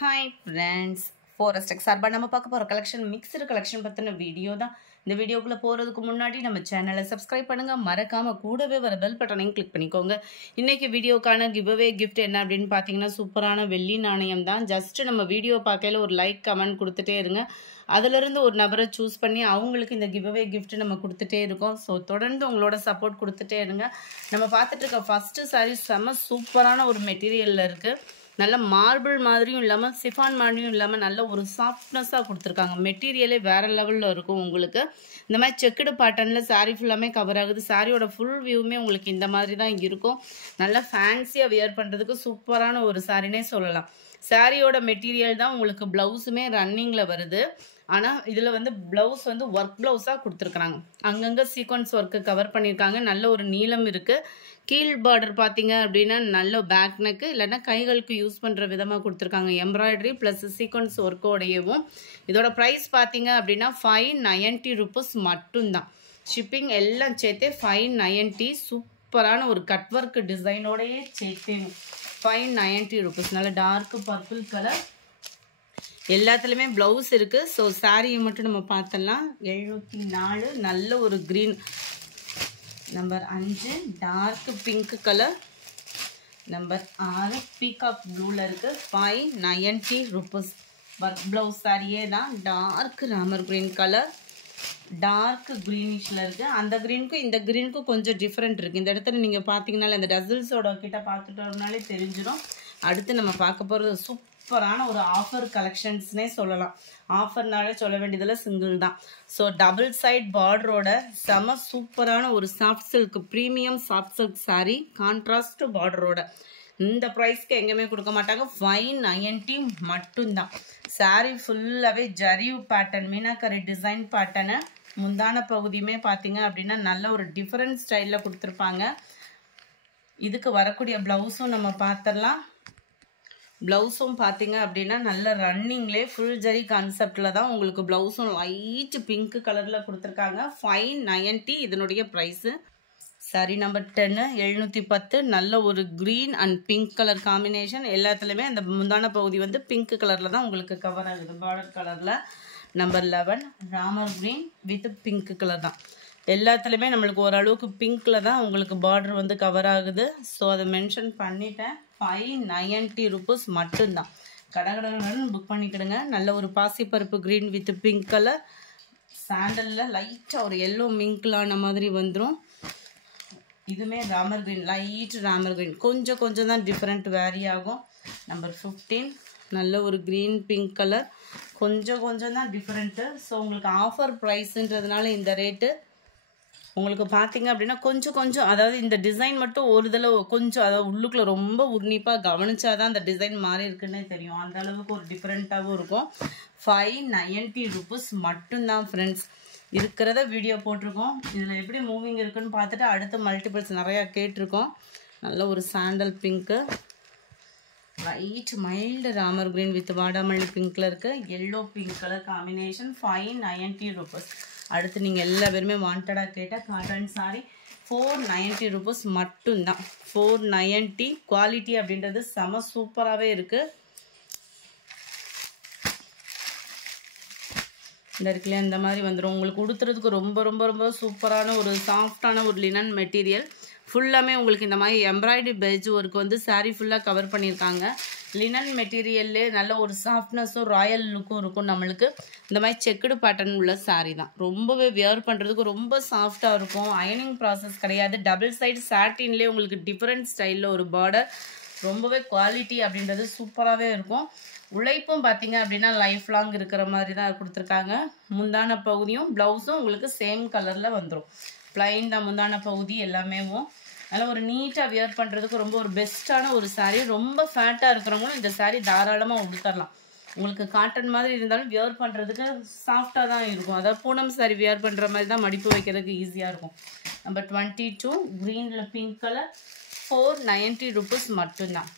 Hi friends, Forest சார்பா நம்ம பார்க்க போற கலெக்ஷன் மிக்ஸ்டு கலெக்ஷன் பத்தின வீடியோ தான். இந்த வீடியோக்குள்ள போறதுக்கு முன்னாடி நம்ம சேனலை சப்ஸ்கிரைப் பண்ணுங்க, மறக்காம கூடவே வர பெல் பட்டனையும் கிளிக் பண்ணிக்கோங்க. இன்னைக்கு வீடியோக்கான கிவ்அவே gift என்ன அப்படின்னு பாத்தீங்கன்னா சூப்பரான வெள்ளி நாணயம் தான். ஜஸ்ட் நம்ம வீடியோ பார்க்கையில ஒரு லைக் கமெண்ட் கொடுத்துட்டே இருங்க. அதுல இருந்து ஒரு நபரை சூஸ் பண்ணி அவங்களுக்கு இந்த கிவ்அவே gift நம்ம கொடுத்துட்டே இருக்கோம். ஸோ தொடர்ந்து உங்களோட சப்போர்ட் கொடுத்துட்டே இருங்க. நம்ம பார்த்துட்டு இருக்க ஃபர்ஸ்ட் சாரீ செம சூப்பரான ஒரு மெட்டீரியல்ல இருக்கு. நல்ல மார்பிள் மாதிரியும் இல்லாமல் சிஃபான் மாதிரியும் இல்லாமல் நல்ல ஒரு சாஃப்ட்னஸாக கொடுத்துருக்காங்க. மெட்டீரியலே வேறு லெவலில் இருக்கும். உங்களுக்கு இந்த மாதிரி செக்குடு பேட்டர்னில் சாரீ ஃபுல்லாமே கவர் ஆகுது. சாரியோட ஃபுல் வியூவுமே உங்களுக்கு இந்த மாதிரி தான் இருக்கும். நல்லா ஃபேன்சியாக வியர் பண்ணுறதுக்கு சூப்பரான ஒரு சாரினே சொல்லலாம். சாரியோட மெட்டீரியல் தான் உங்களுக்கு ப்ளவுஸுமே ரன்னிங்கில் வருது. ஆனால் இதில் வந்து ப்ளவுஸ் வந்து ஒர்க் ப்ளவுஸாக கொடுத்துருக்குறாங்க. அங்கங்கே சீக்வன்ஸ் ஒர்க்கு கவர் பண்ணியிருக்காங்க. நல்ல ஒரு நீளம் இருக்குது. கீழ் பார்டர் பார்த்தீங்க அப்படின்னா நல்ல பேக் நெக்கு இல்லைன்னா கைகளுக்கு யூஸ் பண்ணுற விதமாக கொடுத்துருக்காங்க. எம்ப்ராய்டரி ப்ளஸ் சீக்வன்ஸ் ஒர்க்கோடையவும். இதோட ப்ரைஸ் பார்த்தீங்க அப்படின்னா 590 rupees மட்டும்தான். ஷிப்பிங் எல்லாம் சேர்த்து 590. சூப்பரான ஒரு கட் ஒர்க் டிசைனோடையே சேர்த்து 590 rupees. நல்ல டார்க் பர்பிள் கலர். எல்லாத்துலேயுமே ப்ளவுஸ் இருக்குது. ஸோ சாரியை மட்டும் நம்ம பார்த்தலாம். 704 நல்ல ஒரு green. Number 5 dark pink colour. Number 6 peacock ப்ளூவில் இருக்குது. 590 rupees. ஒர்க் ப்ளவுஸ் சாரியே தான். Dark Ramar green colour. டார்க் க்ரீனிஷில் இருக்குது. அந்த க்ரீனுக்கும் இந்த க்ரீனுக்கும் கொஞ்சம் டிஃப்ரெண்ட் இருக்குது. இந்த இடத்துல நீங்கள் பார்த்தீங்கன்னாலே அந்த டசில்ஸோட கிட்ட பார்த்துட்டோம்னாலே தெரிஞ்சிடும். அடுத்து நம்ம பார்க்க போகிறது சூப்பரான ஒரு ஆஃபர் கலெக்ஷன்ஸ்னே சொல்லலாம். ஆஃபர்னாலே சொல்ல வேண்டியதில் சிங்கிள் தான். ஸோ டபுள் சைட் பார்டரோட செம சூப்பரான ஒரு soft silk premium soft silk sari contrast பார்டரோட. இந்த ப்ரைஸ்க்கு எங்கேயுமே கொடுக்க மாட்டாங்க. 590 மட்டும்தான். சாரீ ஃபுல்லாகவே ஜரிவ் பேட்டர்ன் மீனாக்கரி டிசைன் பேட்டர்னு. முந்தான பகுதியுமே பார்த்தீங்க அப்படின்னா நல்ல ஒரு டிஃப்ரெண்ட் ஸ்டைலில் கொடுத்துருப்பாங்க. இதுக்கு வரக்கூடிய ப்ளவுஸும் நம்ம பார்த்துடலாம். ப்ளவுஸும் பார்த்தீங்க அப்படின்னா நல்ல ரன்னிங்லே ஃபுல் ஜரி கான்செப்டில் தான் உங்களுக்கு ப்ளவுஸும் லைட் பிங்க் கலரில் கொடுத்துருக்காங்க. 590 இதனுடைய ப்ரைஸு. Sorry number 10 710. நல்ல ஒரு green and pink colour combination. எல்லாத்துலேயுமே அந்த முந்தான பகுதி வந்து பிங்க் கலரில் தான் உங்களுக்கு கவர் ஆகுது. பார்டர் கலரில். Number 11 Ramar green with pink colour தான். எல்லாத்துலேயுமே நம்மளுக்கு ஓரளவுக்கு பிங்க்கில் தான் உங்களுக்கு பார்டர் வந்து கவர் ஆகுது. ஸோ அதை மென்ஷன் பண்ணிட்டேன். 590 rupees மட்டும்தான். கடகடன்னு புக் பண்ணிக்கிடுங்க. நல்ல ஒரு பாசிப்பருப்பு க்ரீன் வித் பிங்க் கலர். சாண்டலில் லைட்டாக ஒரு எல்லோ மிங்க்லான மாதிரி வந்துடும். இதுவுமே Ramar green, light Ramar green. கொஞ்சம் கொஞ்சம் தான் டிஃப்ரெண்ட் வேரி ஆகும். நம்பர் 15 நல்ல ஒரு க்ரீன் பிங்க் கலர். கொஞ்சம் கொஞ்சம் தான் டிஃப்ரெண்ட்டு. ஸோ உங்களுக்கு ஆஃபர் ப்ரைஸுன்றதுனால இந்த ரேட்டு உங்களுக்கு பார்த்தீங்க அப்படின்னா கொஞ்சம் கொஞ்சம், அதாவது இந்த டிசைன் மட்டும் ஒரு தடவை கொஞ்சம், அதாவது உள்ளுக்குள்ளே ரொம்ப உன்னிப்பாக கவனிச்சாதான் அந்த டிசைன் மாறி இருக்குன்னே தெரியும். அந்த அளவுக்கு ஒரு டிஃப்ரெண்ட்டாகவும் இருக்கும். 590 rupees மட்டும்தான் ஃப்ரெண்ட்ஸ். இருக்கிறத வீடியோ போட்டிருக்கோம். இதில் எப்படி மூவிங் இருக்குன்னு பார்த்துட்டு அடுத்த மல்டிபிள்ஸ் நிறையா கேட்டிருக்கோம். நல்ல ஒரு sandal pink, light mild Ramar green with வாடாமல்லி பிங்க்கில் இருக்குது. Yellow pink colour combination. 590 rupees. அடுத்து நீங்கள் எல்லா பேருமே வாண்டடாக கேட்டால் காட்டன் சாரி 490 rupees மட்டும்தான். 490. குவாலிட்டி அப்படின்றது செம சூப்பராகவே இருக்குது. இந்த இருக்குல்லையா இந்த மாதிரி வந்துடும். உங்களுக்கு உடுத்துறதுக்கு ரொம்ப ரொம்ப ரொம்ப சூப்பரான ஒரு சாஃப்டான ஒரு லினன் மெட்டீரியல். ஃபுல்லாமே உங்களுக்கு இந்த மாதிரி எம்ப்ராய்டரி பேஜ் ஒர்க் வந்து சாரீ ஃபுல்லாக கவர் பண்ணியிருக்காங்க. லினன் மெட்டீரியல்லே நல்ல ஒரு சாஃப்ட்னஸும் ராயல் லுக்கும் இருக்கும். நம்மளுக்கு இந்த மாதிரி செக்குடு பேட்டர்ன் உள்ள சாரீ தான். ரொம்பவே வியர் பண்ணுறதுக்கு ரொம்ப சாஃப்டாக இருக்கும். அயனிங் ப்ராசஸ் கிடையாது. டபுள் சைடு சாட்டின்லேயே உங்களுக்கு டிஃப்ரெண்ட் ஸ்டைலில் ஒரு பார்டர். ரொம்பவே குவாலிட்டி அப்படின்றது சூப்பராகவே இருக்கும். உழைப்பும் பார்த்தீங்க அப்படின்னா லைஃப் லாங் இருக்கிற மாதிரி தான் கொடுத்துருக்காங்க. முந்தான பகுதியும் ப்ளவுஸும் உங்களுக்கு சேம் கலரில் வந்துடும். பிளைன் தான் முந்தான பகுதி எல்லாமேவும். அதனால் ஒரு நீட்டாக வியர் பண்ணுறதுக்கு ரொம்ப ஒரு பெஸ்ட்டான ஒரு சாரீ. ரொம்ப ஃபேட்டாக இருக்கிறவங்களும் இந்த சாரீ தாராளமாக உடுத்தரலாம். உங்களுக்கு காட்டன் மாதிரி இருந்தாலும் வியர் பண்ணுறதுக்கு சாஃப்டாக தான் இருக்கும். அதாவது பூனம் சாரீ வியர் பண்ணுற மாதிரி தான் மடிப்பு வைக்கிறதுக்கு ஈஸியாக இருக்கும். நம்பர் 22 க்ரீனில் பிங்க் கலர். 490 rupees மட்டும்தான்.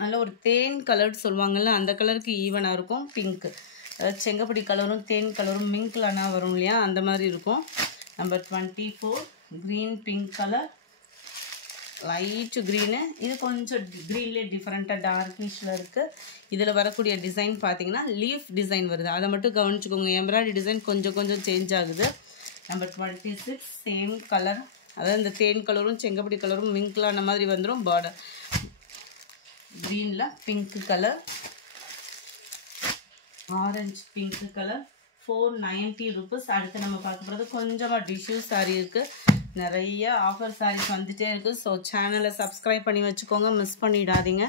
நல்ல ஒரு தேன் கலர் சொல்லுவாங்கள்ல, அந்த கலருக்கு ஈவனாக இருக்கும் பிங்க்கு. அதாவது செங்கப்படி கலரும் தேன் கலரும் மிங்க்லானா வரும் இல்லையா, அந்த மாதிரி இருக்கும். Number 24 green pink colour. Light green, இது கொஞ்சம் க்ரீன்லேயே டிஃப்ரெண்ட்டாக டார்க்கிஷில் இருக்குது. இதில் வரக்கூடிய டிசைன் பார்த்தீங்கன்னா லீஃப் டிசைன் வருது, அதை மட்டும் கவனிச்சுக்கோங்க. எம்ப்ராய்டரி டிசைன் கொஞ்சம் கொஞ்சம் சேஞ்ச் ஆகுது. நம்பர் 26 சேம் கலர், அதாவது இந்த தேன் கலரும் செங்கப்படி கலரும் மிங்க்லான மாதிரி வந்துடும். பார்டர் க்ரீனில் pink colour, orange pink colour, 490 rupees. அடுத்து நம்ம பார்க்க போகிறது கொஞ்சமாக டிஷ்யூ சாரீ இருக்குது. நிறைய ஆஃபர் சாரீஸ் வந்துகிட்டே இருக்குது. ஸோ சேனலை சப்ஸ்கிரைப் பண்ணி வச்சுக்கோங்க, மிஸ் பண்ணிடாதீங்க.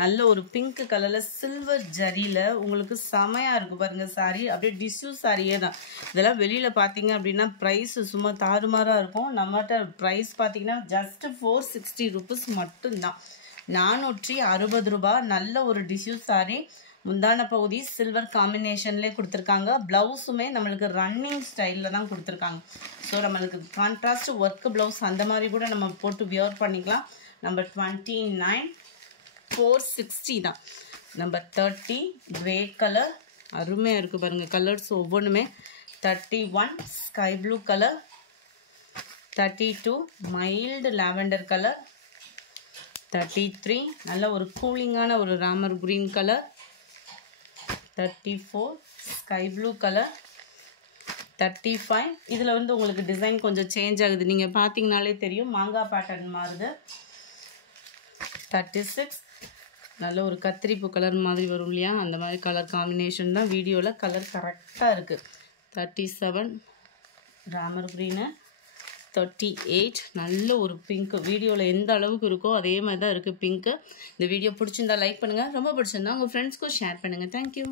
நல்ல ஒரு பிங்க் கலரில் சில்வர் ஜரியில் உங்களுக்கு செமையாக இருக்குது பாருங்கள் சாரீ. அப்படியே டிஷ்யூ சாரியே தான். இதெல்லாம் வெளியில் பார்த்தீங்க அப்படின்னா ப்ரைஸு சும்மா தாறுமாறாக இருக்கும். நம்மகிட்ட ப்ரைஸ் பார்த்தீங்கன்னா ஜஸ்ட்டு 460 rupees மட்டும்தான். 460 ரூபாய். நல்ல ஒரு டிஷ்யூ சாரீ. முந்தான பகுதி சில்வர் காம்பினேஷன்லேயே கொடுத்துருக்காங்க. ப்ளவுஸுமே நம்மளுக்கு ரன்னிங் ஸ்டைலில் தான் கொடுத்துருக்காங்க. ஸோ நம்மளுக்கு கான்ட்ராஸ்ட் ஒர்க் ப்ளவுஸ் அந்த மாதிரி கூட நம்ம போட்டு வியர் பண்ணிக்கலாம். நம்பர் 29 460 தான். நம்பர் 30 கிரே கலர், அருமையாக இருக்குது பாருங்கள் கலர்ஸ் ஒவ்வொன்றுமே. 31 sky blue colour, 32 mild lavender colour, 33 நல்ல ஒரு கூலிங்கான ஒரு Ramar green colour, 34 sky blue colour, 35 இதில் வந்து உங்களுக்கு டிசைன் கொஞ்சம் சேஞ்ச் ஆகுது, நீங்கள் பார்த்தீங்கனாலே தெரியும், மாங்காய் பேட்டர்ன் மாறுது. 36 நல்ல ஒரு கத்திரிப்பூ கலர் மாதிரி வரும் இல்லையா, அந்த மாதிரி கலர் காம்பினேஷன் தான். வீடியோவில் கலர் கரெக்டாக இருக்குது. 37 ராமர் க்ரீனு, 38 நல்ல ஒரு பிங்க். வீடியோவில் எந்த அளவுக்கு இருக்கோ அதே மாதிரி தான் இருக்குது பிங்க்கு. இந்த வீடியோ பிடிச்சிருந்தா லைக் பண்ணுங்கள், ரொம்ப பிடிச்சிருந்தா உங்கள் ஃப்ரெண்ட்ஸ்க்கும் ஷேர் பண்ணுங்கள். தேங்க்யூ.